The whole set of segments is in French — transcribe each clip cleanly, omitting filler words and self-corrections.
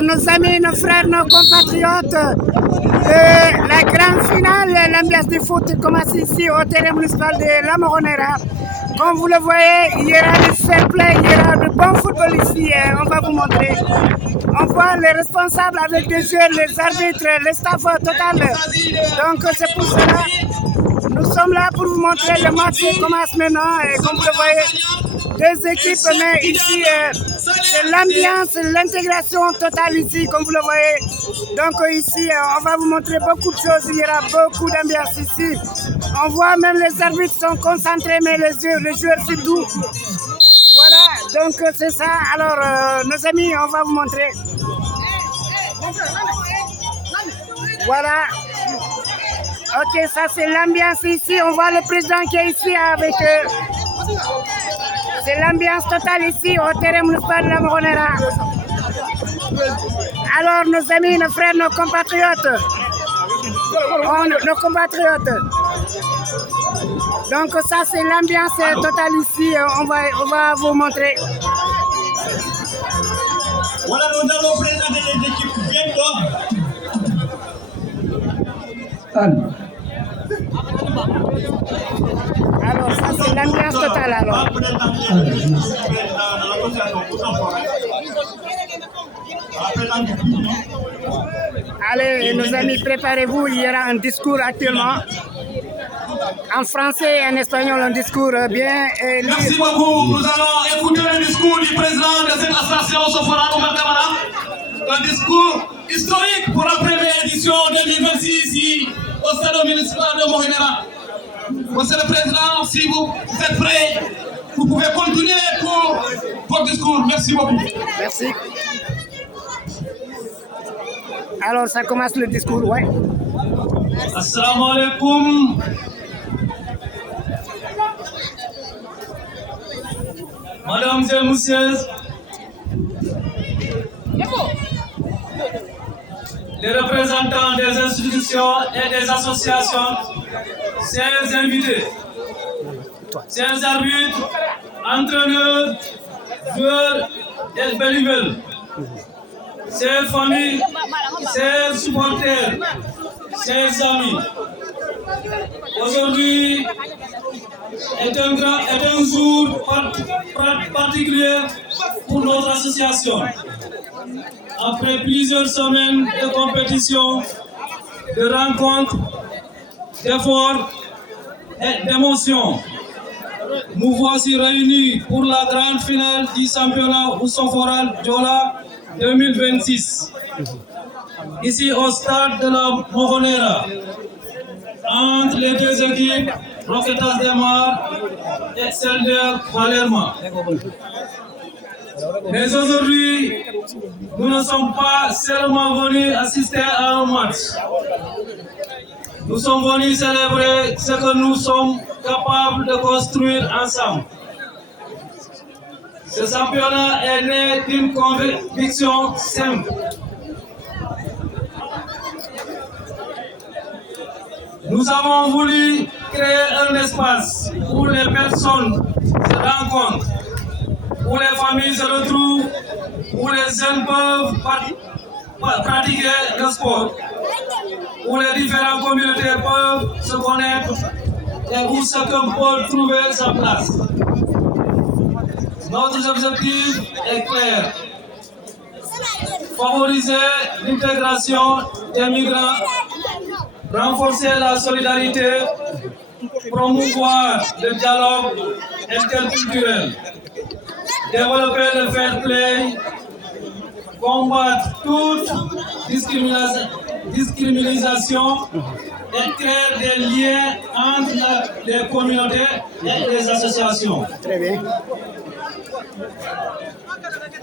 Nos amis, nos frères, nos compatriotes, la grande finale, l'ambiance du foot commence ici au terrain municipal de La Moronera. Comme vous le voyez, il y aura du fair play, il y aura de bons football ici, on va vous montrer. On voit les responsables avec des joueurs, les arbitres, le staff total. Donc c'est pour cela, nous sommes là pour vous montrer le match qui commence maintenant. Et comme vous le voyez, deux équipes, mais ici, c'est l'ambiance, l'intégration totale ici, comme vous le voyez. Donc ici, on va vous montrer beaucoup de choses, il y aura beaucoup d'ambiance ici. On voit même les arbitres sont concentrés, mais les joueurs c'est doux. Voilà, donc c'est ça. Alors, nos amis, on va vous montrer. Voilà. Ok, ça c'est l'ambiance ici. On voit le président qui est ici avec... c'est l'ambiance totale ici au terrain municipal de La Moronera. Alors, nos amis, nos frères, nos compatriotes. Nos compatriotes. Donc ça c'est l'ambiance totale ici, on va vous montrer. Voilà, nous allons présenter les équipes bientôt. Alors ça c'est l'ambiance totale alors. Allez nos amis, préparez-vous, il y aura un discours actuellement. En français et en espagnol, un discours bien. Merci beaucoup. Nous allons écouter le discours du président de cette association Soforano Makamara. Un discours historique pour la première édition 2026 ici au stade municipal de Moronera. Monsieur le Président, si vous êtes prêt, vous pouvez continuer pour votre discours. Merci beaucoup. Merci. Alors, ça commence le discours, ouais. Assalamu alaikum. Mesdames et messieurs, les représentants des institutions et des associations, chers invités, chers arbitres, entraîneurs, joueurs et bénévoles, chères familles, chers supporters, chers amis, aujourd'hui est un jour particulier pour notre association. Après plusieurs semaines de compétition, de rencontres, d'efforts et d'émotions, nous voici réunis pour la grande finale du championnat Oussoforal Diola 2026. Ici au stade de la Moronera, entre les deux équipes, Roquetas de Mar et celle de Palermo. Mais aujourd'hui, nous ne sommes pas seulement venus assister à un match. Nous sommes venus célébrer ce que nous sommes capables de construire ensemble. Ce championnat est né d'une conviction simple. Nous avons voulu créer un espace où les personnes se rencontrent, où les familles se retrouvent, où les jeunes peuvent pratiquer le sport, où les différentes communautés peuvent se connaître et où chacun peut trouver sa place. Notre objectif est clair: favoriser l'intégration des migrants, renforcer la solidarité, promouvoir le dialogue interculturel, développer le fair play, combattre toute discrimination et créer des liens entre les communautés et les associations. Très bien.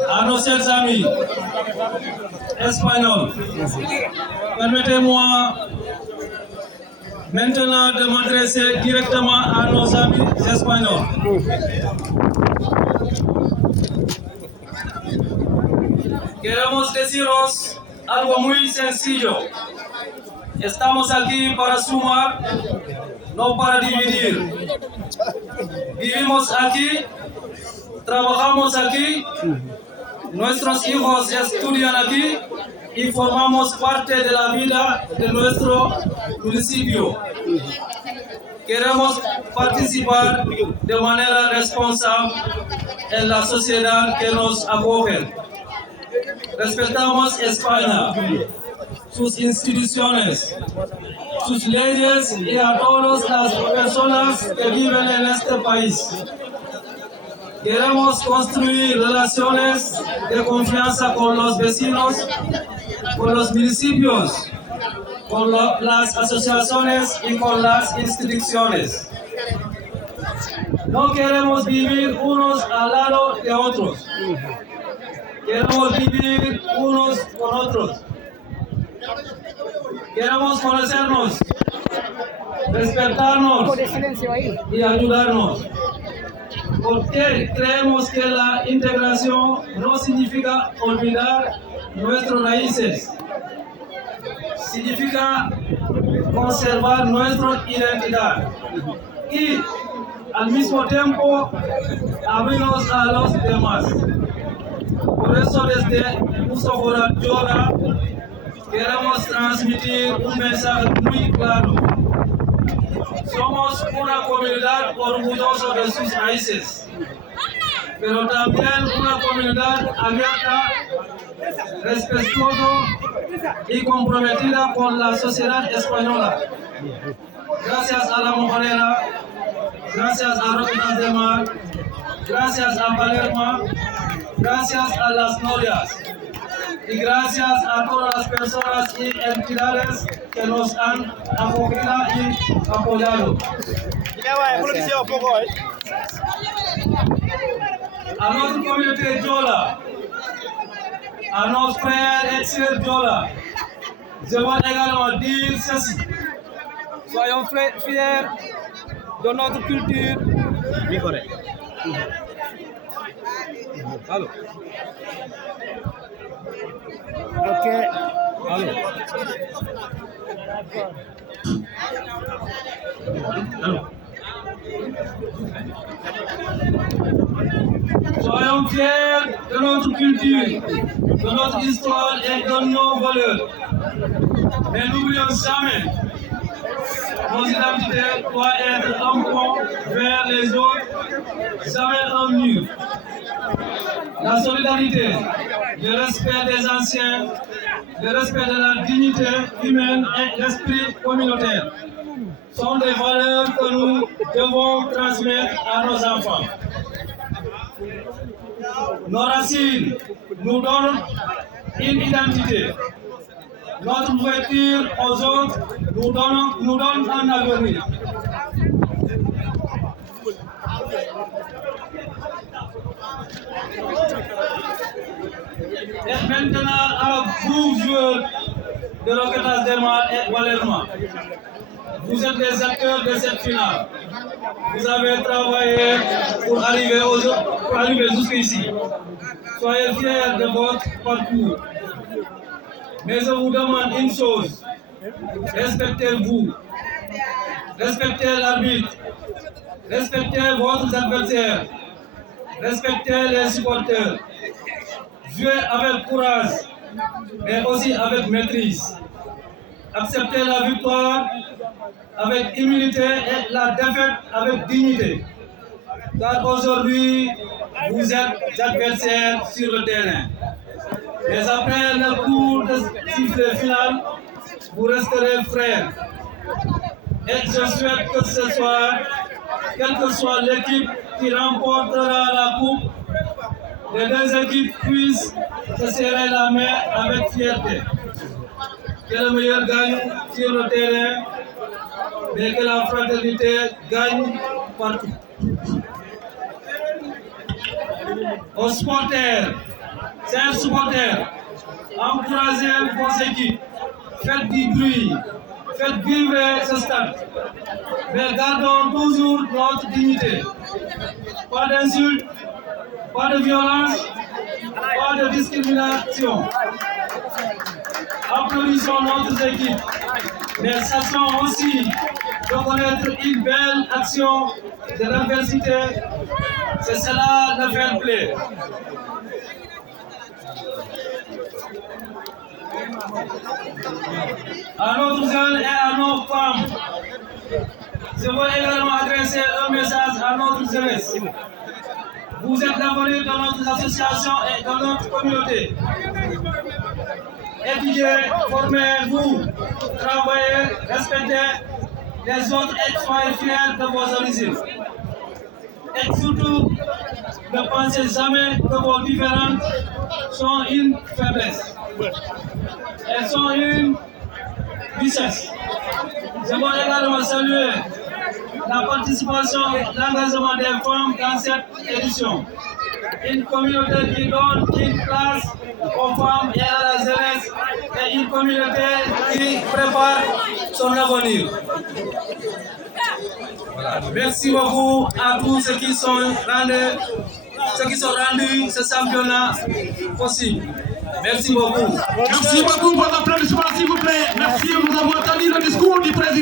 À nos chers amis espagnols, permettez-moi maintenant de m'adresser directement à nos amis espagnols. Queremos deciros algo muy sencillo. Estamos aquí para sumar, no para dividir. Vivimos aquí, trabajamos aquí Nuestros hijos estudian aquí y formamos parte de la vida de nuestro municipio. Queremos participar de manera responsable en la sociedad que nos acoge. Respetamos España, sus instituciones, sus leyes y a todas las personas que viven en este país. Queremos construir relaciones de confianza con los vecinos, con los municipios, con las asociaciones y con las instituciones. No queremos vivir unos al lado de otros. Queremos vivir unos con otros. Queremos conocernos, respetarnos y ayudarnos. Porque creemos que la integración no significa olvidar nuestras raíces. Significa conservar nuestra identidad y al mismo tiempo abrirnos a los demás. Por eso desde Usofora Jola queremos transmitir un mensaje muy claro. Somos una comunidad orgullosa de sus raíces, pero también una comunidad abierta, respetuosa y comprometida con la sociedad española. Gracias a la Mojonera, gracias a Roquetas de Mar, gracias a Palermo, gracias a las Norias y gracias a todas las personas y entidades que nos han acogido y apoyado. A notre communauté Jola, à nos frères et sœurs Jola, je veux également dire ceci. Soyons fiers de notre culture. Allô. Ok. Allô. Allô. Soyons fiers de notre culture, de notre histoire et de nos valeurs. Mais n'oublions jamais, nos identités doivent être un pont vers les autres, jamais un mur. La solidarité, le respect des anciens, le respect de la dignité humaine et l'esprit communautaire sont des valeurs que nous devons transmettre à nos enfants. Nos racines nous donnent une identité. Notre ouverture aux autres nous donne un avenir. Et maintenant, à vous, joueurs de Roquetas de Mar et Palermo, vous êtes les acteurs de cette finale. Vous avez travaillé pour arriver jusqu'ici. Soyez fiers de votre parcours. Mais je vous demande une chose. Respectez-vous. Respectez l'arbitre. Respectez votre adversaire. Respectez les supporters. Jouez avec courage, mais aussi avec maîtrise. Acceptez la victoire avec humilité et la défaite avec dignité. Car aujourd'hui, vous êtes adversaires sur le terrain. Mais après le coup de sifflet final, vous resterez frères. Et je souhaite que ce soir, quelle que soit l'équipe qui remportera la coupe, les deux équipes puissent se serrer la main avec fierté. Que le meilleur gagne sur le terrain, mais que la fraternité gagne partout. Aux supporters, chers supporters, encouragez vos équipes, faites du bruit, faites vivre ce stade. Mais gardons toujours notre dignité. Pas d'insultes, pas de violence, pas de discrimination. Applaudissons notre équipe, mais sachons aussi reconnaître une belle action de l'adversité. C'est cela le fair play. à notre jeunes et à nos femmes. Je veux également adresser un message à notre jeunesse. Vous êtes l'avenir de notre association et de notre communauté. Étudiez, formez-vous, travaillez, respectez les autres et soyez fiers de vos origines. Et surtout, ne pensez jamais que vos différences sont une faiblesse. Elles sont une richesse. Je veux également saluer la participation et l'engagement des femmes dans cette édition. Une communauté qui donne une place aux femmes et à la jeunesse et une communauté qui prépare son avenir. Voilà. Merci beaucoup à tous ceux qui sont rendus ce championnat possible. Merci beaucoup. Merci beaucoup pour l'applaudissement, s'il vous plaît. Merci, nous avons entendu le discours du président.